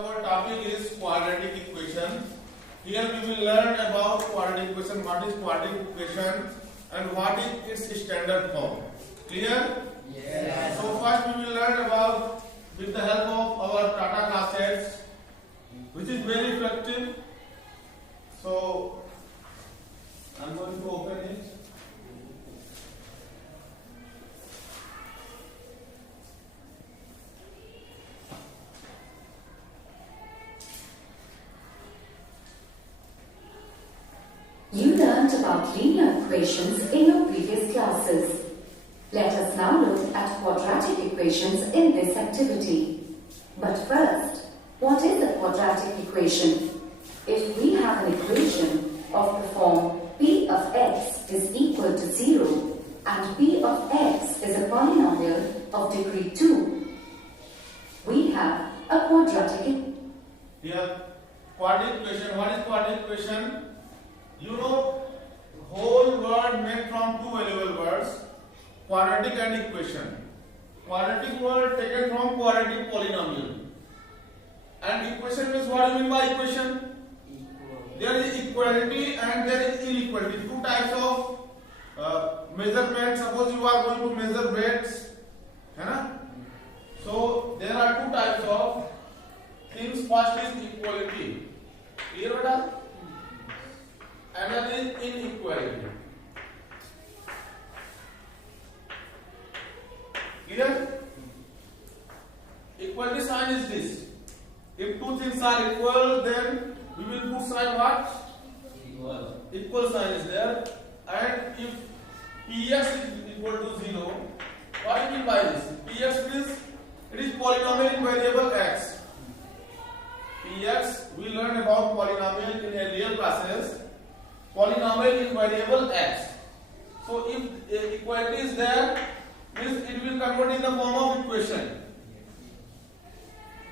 our topic is quadratic equation. Here we will learn about quadratic equation, what is quadratic equation and what is its standard form. Clear? Yes. So first we will learn about with the help of our Tata classes, which is very effective. So I am going to open it. You learned about linear equations in your previous classes. Let us now look at quadratic equations in this activity. But first, what is a quadratic equation? If we have an equation of the form p of x is equal to 0 and p of x is a polynomial of degree 2, we have a quadratic equation. Here, quadratic equation. What is quadratic equation? You know, whole word made from two variable words, quadratic and equation. Quadratic word taken from quadratic polynomial. And equation means what do you mean by equation? There is equality and there is inequality. Two types of measurement. Suppose you are going to measure weights, है? So there are two types of things. First is equality. Clear, beta? Another is inequality. Clear? Equality sign is this. If two things are equal, then we will put sign what? Equal. Equal sign is there. And if Px is equal to 0, what do you mean by this? Px means it is polynomial in variable x. Px, we learned about polynomial in earlier classes. Polynomial in variable x. So if equality is there, means it will convert in the form of equation.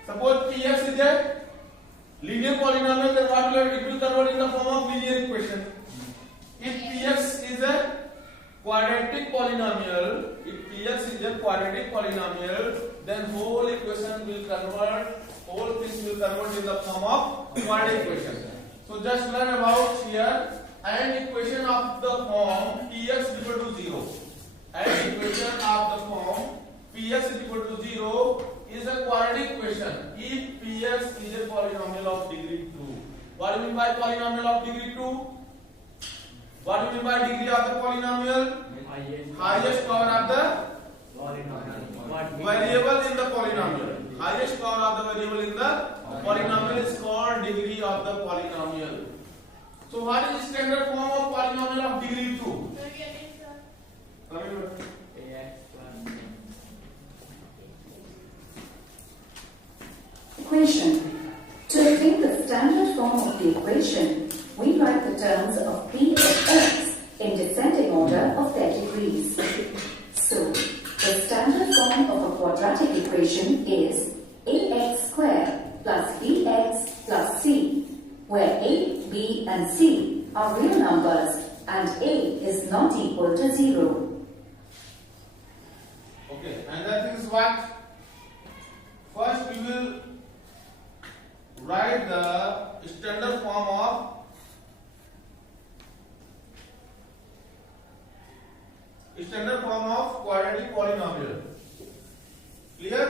Suppose Px is a linear polynomial, then what will it will convert in the form of linear equation. If Px is a quadratic polynomial, then whole equation will convert, whole things will convert in the form of quadratic equation. So just learn about here. And equation of the form Px is equal to 0. And equation of the form Px is equal to 0 is a quadratic equation if Px is a polynomial of degree 2. What do you mean by polynomial of degree 2? What do you mean by degree of the polynomial? Highest power of the variable in the polynomial. Highest power of the variable in the polynomial is called degree of the polynomial. So what is the standard form of polynomial of degree 2? Equation. To obtain the standard form of the equation, we write the terms of p of x in descending order of their degrees. So, the standard form of a quadratic equation is ax squared plus bx plus c, where a, b and c are real numbers and a is not equal to 0. Okay, and that is what? First we will write the standard form of quadratic polynomial. Clear?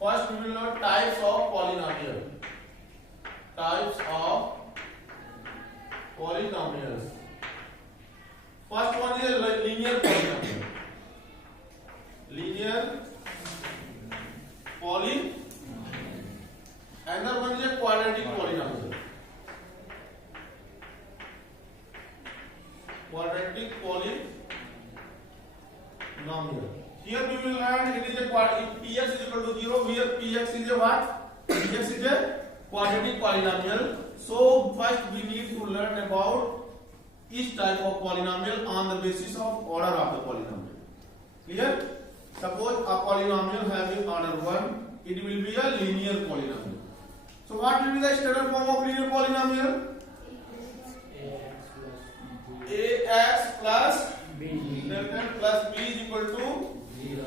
First we will know types of polynomial. Types of polynomials. First one is a linear polynomial. Linear poly. Another one is a quadratic polynomial. Quadratic polynomial. Here we will learn it is a if Px is equal to 0, here Px is a what? Px is a quadratic polynomial. So first we need to learn about each type of polynomial on the basis of order of the polynomial. Clear? Suppose a polynomial having order 1, it will be a linear polynomial. So what will be the standard form of linear polynomial? Ax plus b plus b is equal to 0.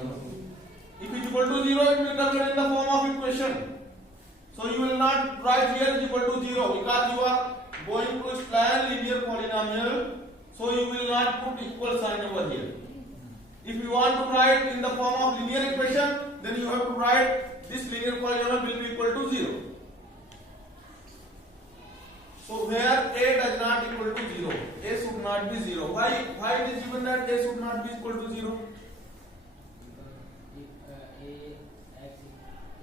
If it is equal to 0, it will convert in the form of equation. So you will not write here is equal to 0 because you are going to explain linear polynomial. So you will not put equal sign over here. If you want to write in the form of linear equation, then you have to write this linear polynomial will be equal to 0. So where a does not equal to 0, a should not be 0. Why it is given that a should not be equal to 0?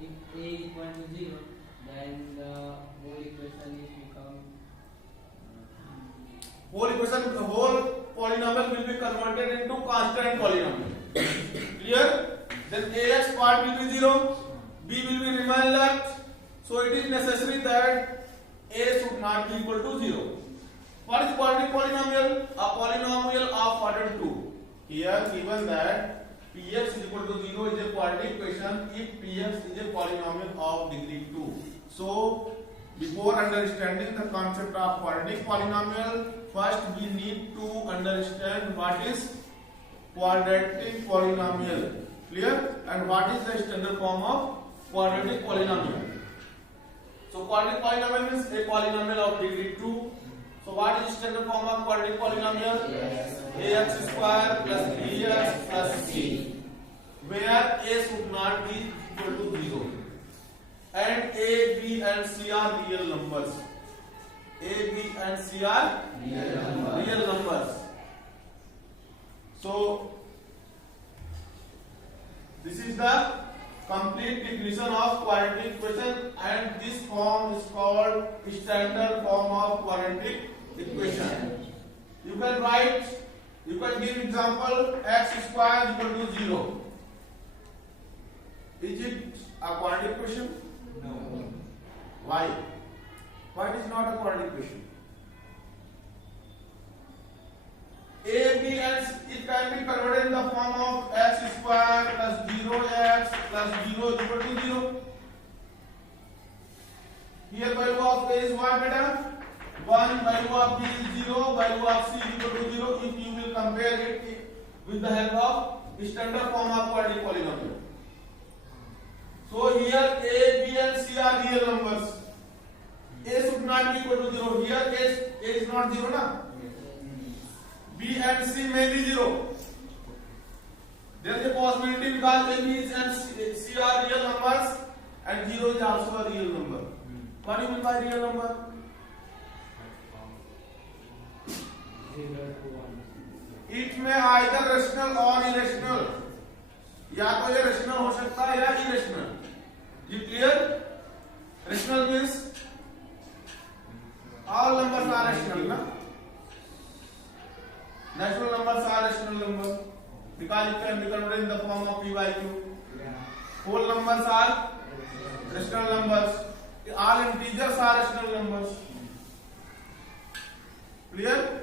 If a is equal to 0, then the whole equation is become whole polynomial will be converted into constant polynomial. Clear? Then ax part will be 0, b will be remain left. So it is necessary that a should not be equal to 0. What is quadratic polynomial? A polynomial of order 2. Here given that px is equal to 0 is a quadratic equation if px is a polynomial of degree 2. So before understanding the concept of quadratic polynomial, first we need to understand what is quadratic polynomial. Clear? And what is the standard form of quadratic polynomial? So quadratic polynomial means a polynomial of degree 2. So what is standard form of quadratic polynomial? Ax square plus bx plus c, where a should not be equal to 0. And a, b and c are real numbers. A, b and c are real numbers. So this is the complete definition of quadratic equation, and this form is called standard form of quadratic equation. You can write, you can give example x square is equal to 0. Is it a quadratic equation? no. Why? Why it is not a quadratic equation? A, B and C, it can be converted in the form of x square plus 0x plus 0 is equal to 0. Here value of A is what, beta? 1, value of B is 0, value of C is equal to 0 if you will compare it with the help of standard form of quadratic polynomial. So here A, B and C are real numbers. A should not be equal to 0. Here A is not 0, na? B and C may be 0. There is a possibility because A, B and C are real numbers and 0 is also a real number. What do you mean by real number? 0 to 1. It may either rational or irrational. या तो ये rational हो सकता है या irrational. You clear? Rational means all numbers are rational, na? Natural numbers are rational numbers because it can be converted in the form of p by q. Whole numbers are rational numbers. All integers are rational numbers. Clear?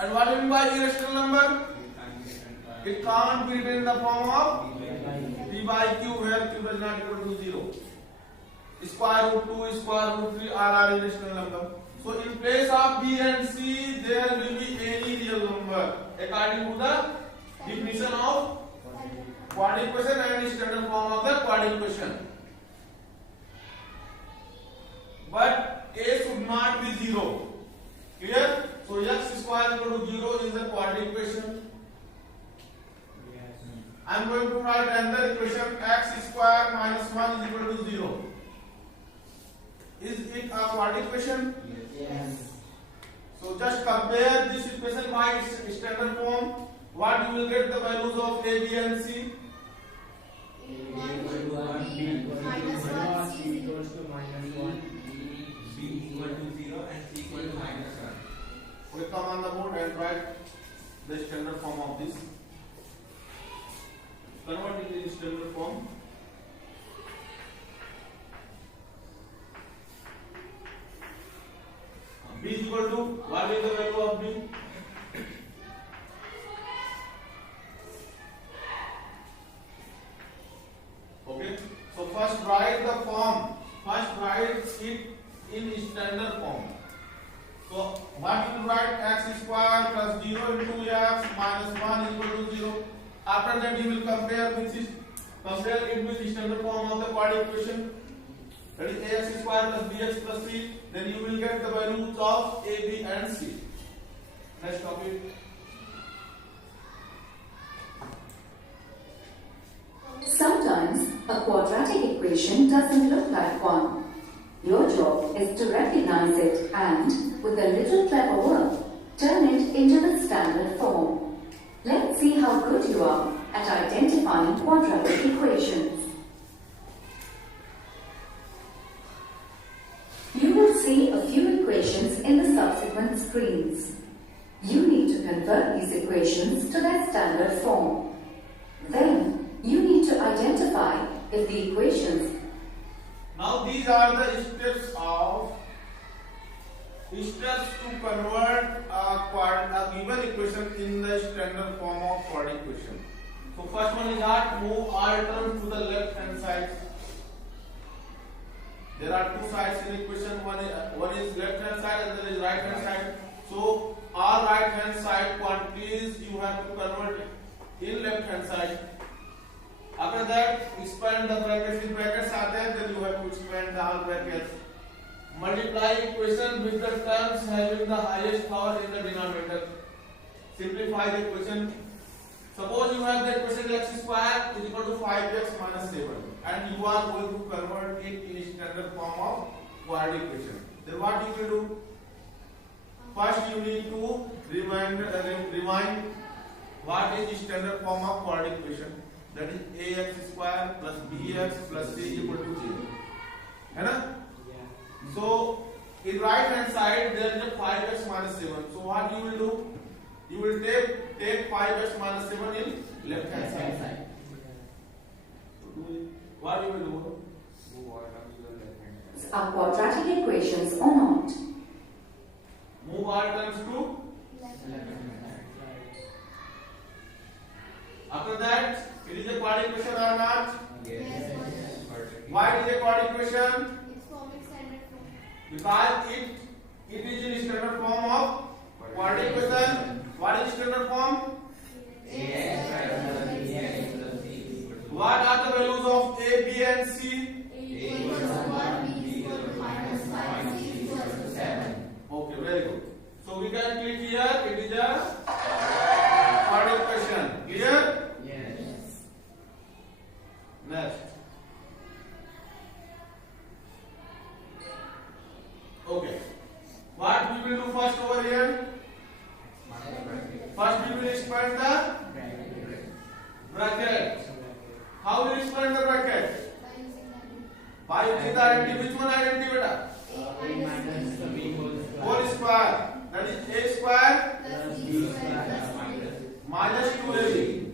And what do you mean by irrational number? It can't be written in the form of p by q, where q is not equal to 0. Square root 2, square root 3 are irrational number. So in place of B and C, there will be any real number according to the definition of quadratic equation and standard form of the quadratic equation. But A should not be 0. Clear? So x square equal to 0 is a quadratic equation. I am going to write another equation x square minus 1 is equal to 0. Is it a quadratic equation? Yes. So just compare this equation by its standard form. What you will get the values of A, B and C? A equal to 1, B equal to -1, C equals to -1, B equal to 0 and C equal to -1. We come on the board and write the standard form of this. Convert it in standard form. B is equal to, what is the value of B? Okay, so first write the form. First write it in standard form. So what you will write x square plus 0 into x minus 1 is equal to 0. After that you will compare it with standard form of the quadratic equation. that is ax square plus bx plus c, then you will get the values of a, b and c. Next topic. Sometimes a quadratic equation doesn't look like one. Your job is to recognize it and, with a little clever work, turn it into the standard form. Let's see how good you are at identifying quadratic equations. You will see a few equations in the subsequent screens. You need to convert these equations to their standard form. Then, you need to identify if the equations. Now these are the steps to convert a given equation in the standard form of quadratic equation. So first one is that move all terms to the left hand side. There are two sides in equation. One is left hand side and there is right hand side. So all right hand side quantities you have to convert in left hand side. After that, expand the brackets. If brackets are there, then you have to expand the all brackets. Multiply equation with the terms having the highest power in the denominator. Simplify the equation. Suppose you have the equation x square is equal to 5x minus 7, and you are going to convert it in standard form of quadratic equation. Then what you will do? First, you need to remind what is standard form of quadratic equation. That is ax square plus bx plus c equal to 0. है ना? So in right hand side there is a 5x minus 7. So what you will do? You will take 5x minus 7 in left hand side. What you will do? Move all terms to the left hand side. Are quadratic equations or not? Move all terms to. After that, it is a quadratic equation or not? Yes. Why it is a quadratic equation? It's forming standard form. Because it is in standard form of quadratic equation. What is standard form? What are the values of a, b and c? Okay, very good. So we can click here. It is a quadratic equation. Clear? Yes. Next. Okay. What we will do first over here? First we will expand the bracket. How will you expand the bracket? By using the identity. Which one identity, beta? Whole square. That is a square minus 2ab.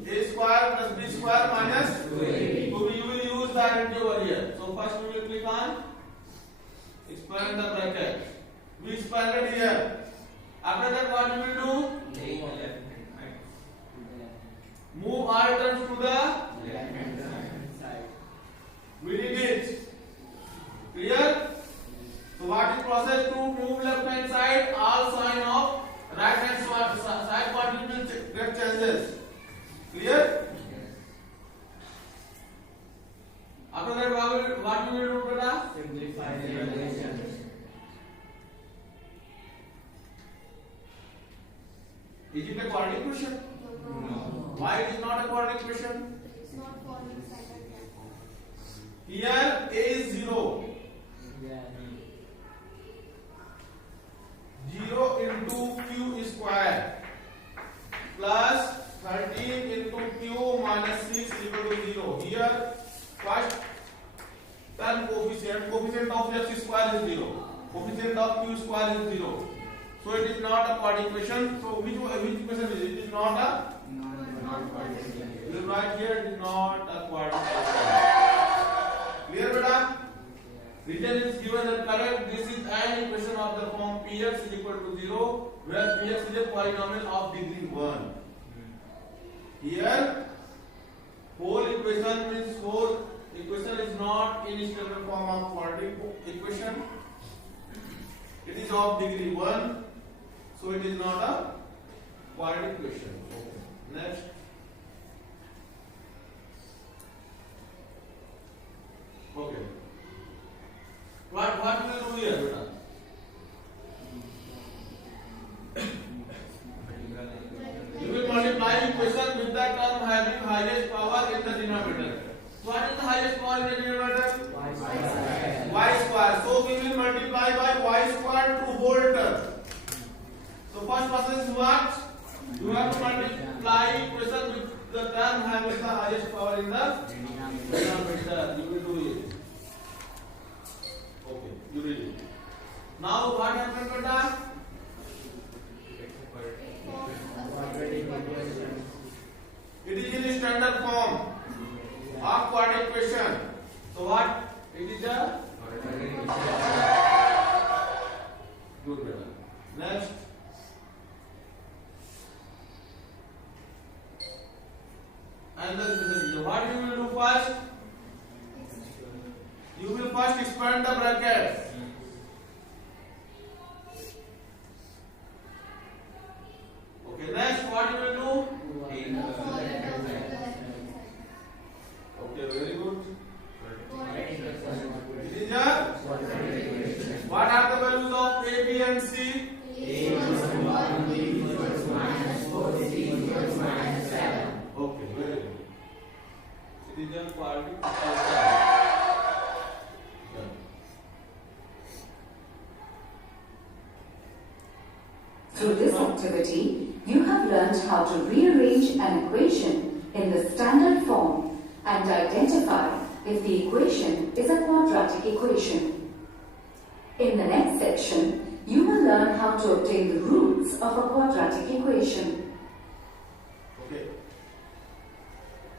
A square plus b square minus 2ab. So we will use the identity over here. So first we will click on expand the bracket. We expanded here. After that, what we will do? Move all terms to the Left hand side. We did it. Clear? So what is process to move left hand side? All sign of right hand side quantity will get changes. Clear? After that, what we will do, beta? Simplify the equation. Is it a quadratic equation? No. Why it is not a quadratic equation? It's not forming standard form. Here a is 0. 0 into q square plus 13 into q minus 6 equal to 0. Here first term coefficient of x square is 0. Coefficient of q square is 0. So it is not a quadratic equation. So which equation is it? It is not a. You will write here it is not a quadratic equation. Clear, beta? Reason is given that correct. This is an equation of the form px is equal to 0, where px is a polynomial of degree 1. Here, whole equation means whole equation is not in standard form of quadratic equation. It is of degree 1, so it is not a quadratic equation. Next. Okay. square. So we will multiply by y square to whole term. So first process is what? You have to multiply equation with the term having the highest power in the denominator. You will do it. Okay, you read it. Now what happened, beta? It is in standard form of quadratic equation. So what? It is a good beta. Next. And what you will do first? You will first expand the brackets. Okay, next what you will do? Okay, very good. It is a, what are the values of A, B and C? Okay, very good. It is a quadratic equation. Through this activity, you have learned how to rearrange an equation in the standard form and identify if the equation is a quadratic equation. In the next section, you will learn how to obtain the roots of a quadratic equation. Okay.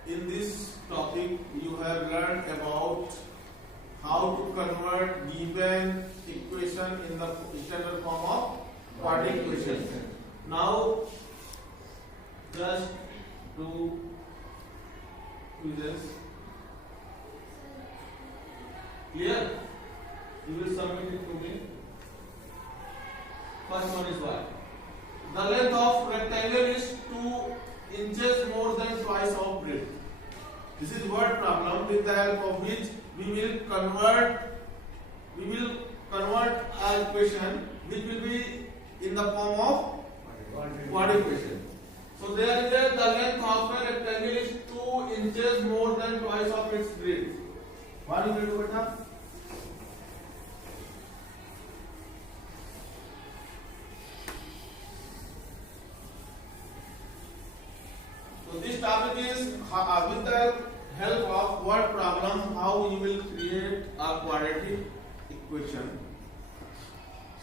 In this topic, you have learned about how to convert given equation in the standard form of quadratic equation. Now, just do quizzes. Clear? You will submit it to me. First one is what? The length of rectangle is 2 inches more than twice of breadth. This is word problem with the help of which we will convert our equation which will be in the form of quadratic equation. So there is the length of a rectangle is 2 inches more than twice of its breadth. What you will do, beta? So this topic is with the help of word problem how you will create a quadratic equation.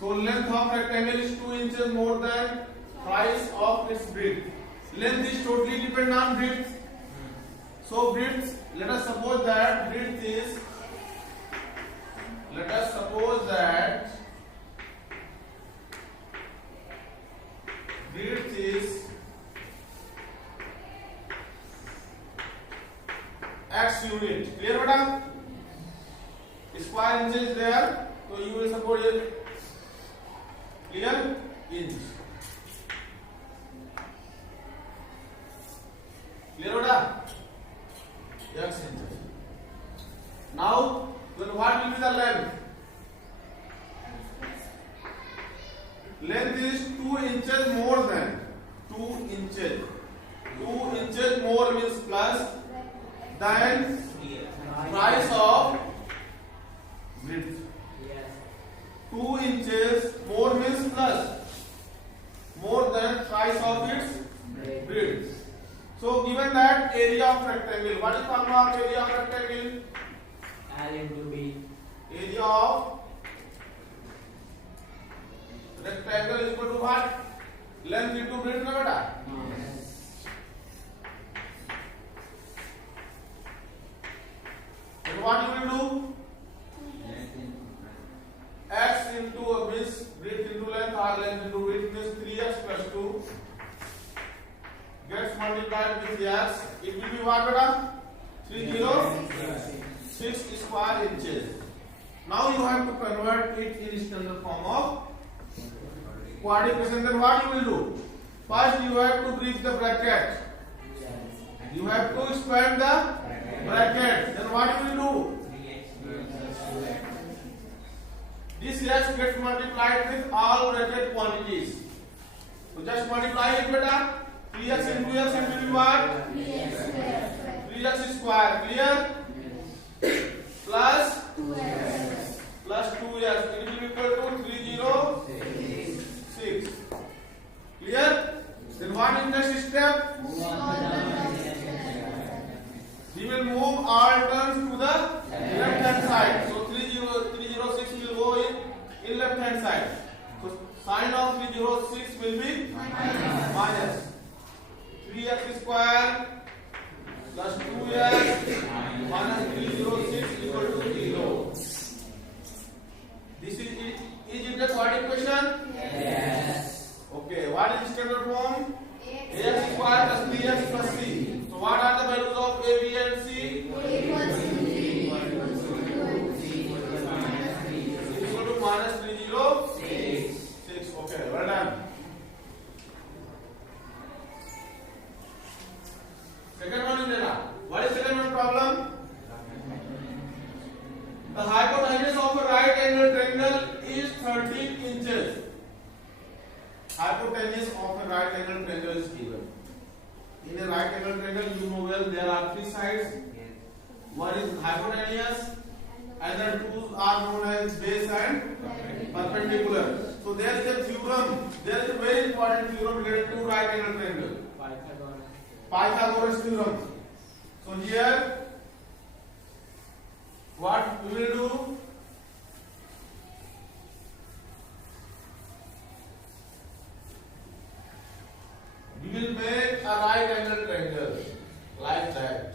So length of rectangle is 2 inches more than twice of its breadth. Length is totally dependent on breadth. So breadth, let us suppose that breadth is x unit. Clear, beta? Square inch is there, so you will suppose it. Clear? Inch. Clear, beta? X inches. Now, then what will be the length? Length is 2 inches more than 2 inches. 2 inches more means plus than price of width. 2 inches more means plus more than price of its width. So given that area of rectangle, what is formula of area of rectangle? L into B. Area of rectangle is equal to what? Length into width, na beta? And what you will do? X into means width into length or length into width means 3x plus 2 gets multiplied with x. It will be what, beta? 306 square inches. Now you have to convert it in standard form of quadratic equation. Then what you will do? First you have to break the bracket. You have to expand the bracket. Then what you will do? This x gets multiplied with all bracket quantities. So just multiply it, beta. 3x into x and will be what? 3x square. Clear? Plus 2x 2s. It will be equal to 306. Clear? Then what is next step? We will move all terms to the left hand side. So 306 will go in left hand side. So sign of 306 will be minus 3x square plus 2x minus 306 equal to 0. This is it the quadratic equation? Yes. Okay, what is standard form? Ax square plus 3x plus c. So what are the values of a, b and c? Equal to minus 306. Okay, well done. Second one is there. What is second one problem? The hypotenuse of a right angle triangle is 13 inches. Hypotenuse of a right angle triangle is given. In a right angle triangle, you know well there are three sides. One is hypotenuse, other two are known as base and perpendicular. So there is a theorem. There is a very important theorem related to right angle triangle. Pythagoras theorem. So here, what we will do? We will make a right angle triangle like that.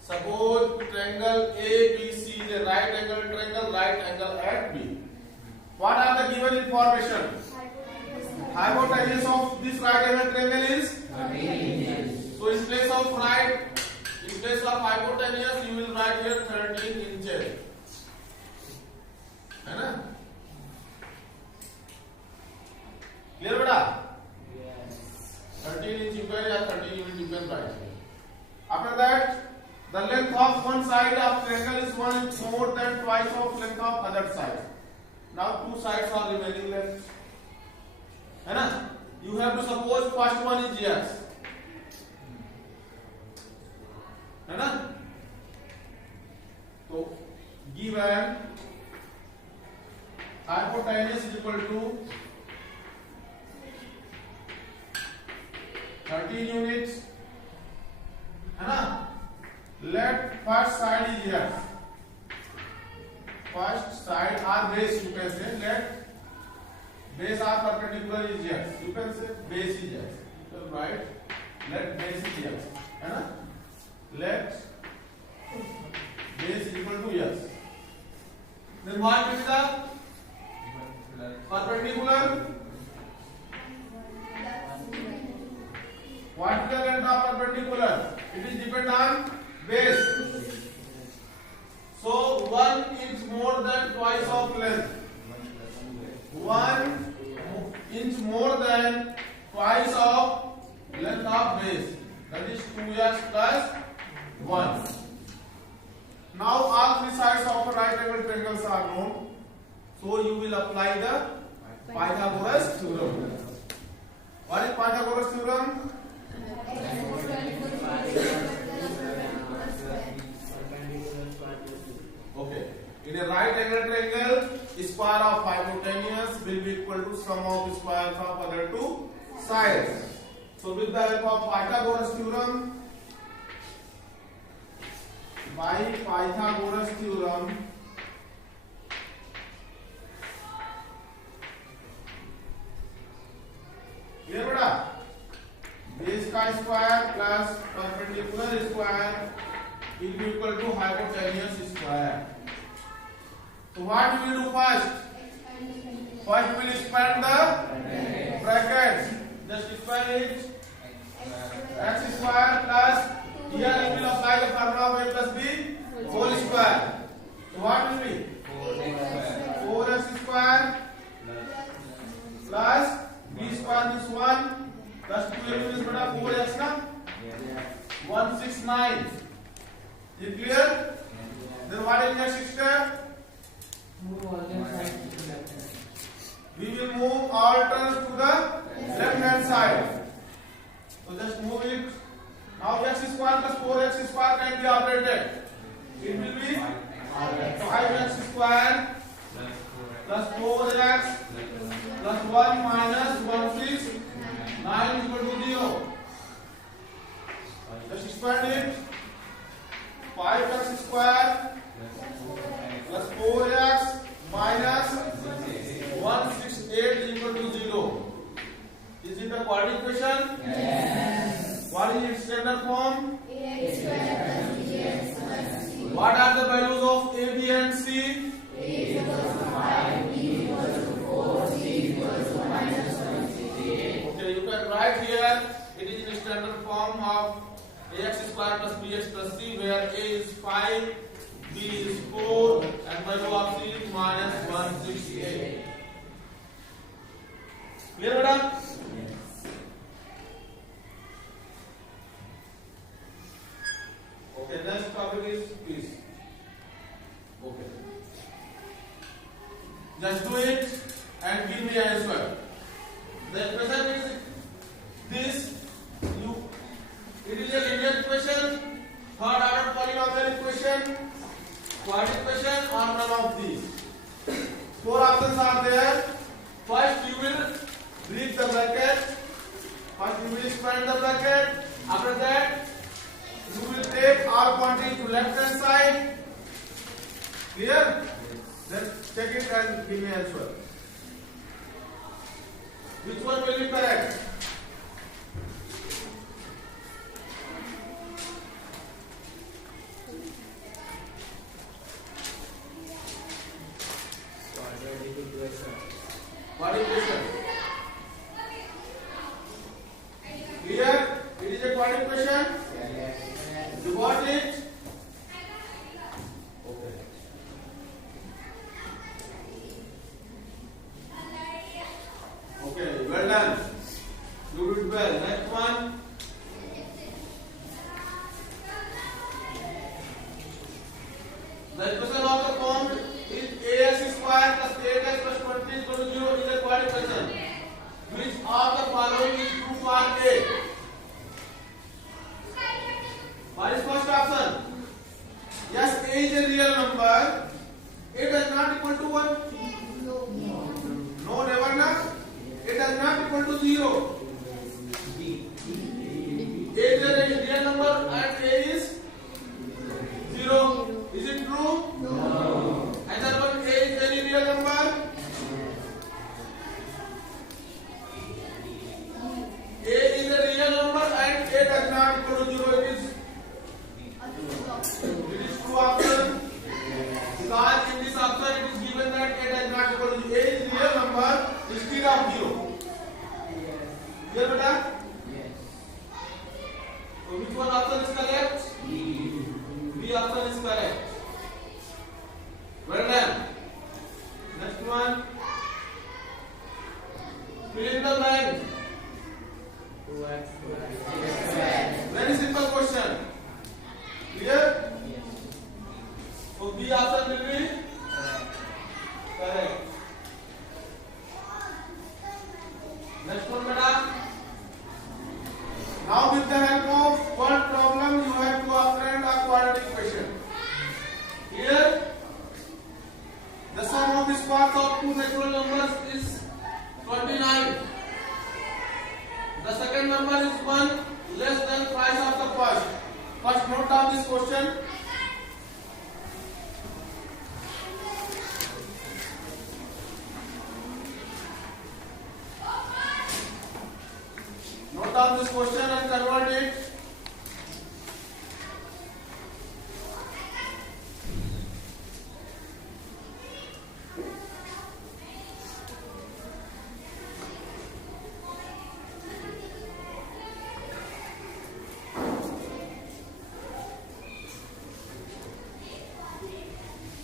Suppose triangle ABC is a right angle triangle, right angle at B. What are the given information? Hypotenuse of this right angle triangle is 13 inches. so in place of hypotenuse you will write here 13 inches. है ना? Clear बेटा? 13 inch you can or 13 unit you can write here. After that, the length of one side of triangle is 1 inch more than twice of length of other side. Now two sides are remaining left. है ना? You have to suppose first one is yes. है ना? तो given hypotenuse is equal to 13 units. है ना? Let first side is yes. First side or base you can say. Let base or perpendicular is yes. You can say base is yes. So right. Let base is yes. है ना? Let base is equal to yes. Then what will be the perpendicular? What is the length of perpendicular? It is depend on base. So 1 inch more than twice of length. 1 inch more than twice of length of base. That is 2x plus 1. Now all three sides of a right angle triangles are known. So you will apply the Pythagoras theorem. What is Pythagoras theorem? Okay. In a right angle triangle, square of hypotenuse will be equal to sum of squares of other two sides. So with the help of Pythagoras theorem, by Pythagoras theorem, clear बेटा? Base का square plus perpendicular square will be equal to hypotenuse square. So what we will do first? First we will expand the brackets. Just expand it. X square plus here we will apply the formula of a plus b whole square. So what will be? 4x square plus b square is 1 plus 2x is 4x na? 169. Is it clear? Then what is next step? Move all the sides to the left hand. We will move all terms to the left hand side. So just move it. Now x square plus 4x square can be operated. It will be 5x square 4x plus 1 minus 1 6 9 is equal to 0. Just expand it. 5x square plus 4x minus 168 is equal to 0. Is it a quadratic equation? Yes. What is its standard form? Ax square plus bx plus c. What are the values of A, B and C? A is equal to 5, b is equal to 4, c is equal to minus 168. Okay, you can write here. It is in standard form of ax square plus bx plus c, where a is 5, b is 4, and value of c is minus 168. Clear, madam? Okay, next topic is peace. Okay. Just do it and give me an answer. The question is this. It is a linear equation, third order polynomial equation, quadratic equation, or none of these. 4 options are there. First you will break the bracket. First you will expand the bracket. After that you will take all quantity to left hand side. Clear? Then check it and give me answer. Which one will be correct? Quadratic equation. Clear? It is a quadratic equation. You got it? Okay. Okay, well done. You did well. Next one. The equation of the form is ax square plus 8x plus 20 is equal to 0 is a quadratic equation. Which of the following is true for A? What is first option? Yes, A is a real number. A does not equal to 1. No, never not. A does not equal to 0. A is a real number and A is 0. Is it true? No. Another one, A is any real number? A is a real number and A does not equal to 0. It is true option. Because in this option it is given that A does not equal to 0. A is real number instead of 0. Clear, beta? Yes. So which one option is correct? B option is correct. Well done. Next one. Fill in the blank. 2x Very simple question. Clear? So B option will be correct. Next one, madam. Now with the help of one problem, you have to apprehend a quadratic equation. Here, the sum of the squares of two natural numbers is 29. The second number is 1 less than twice of the first. First, note down this question. Note down this question and convert it.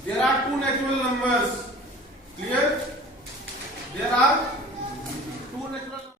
There are two natural numbers.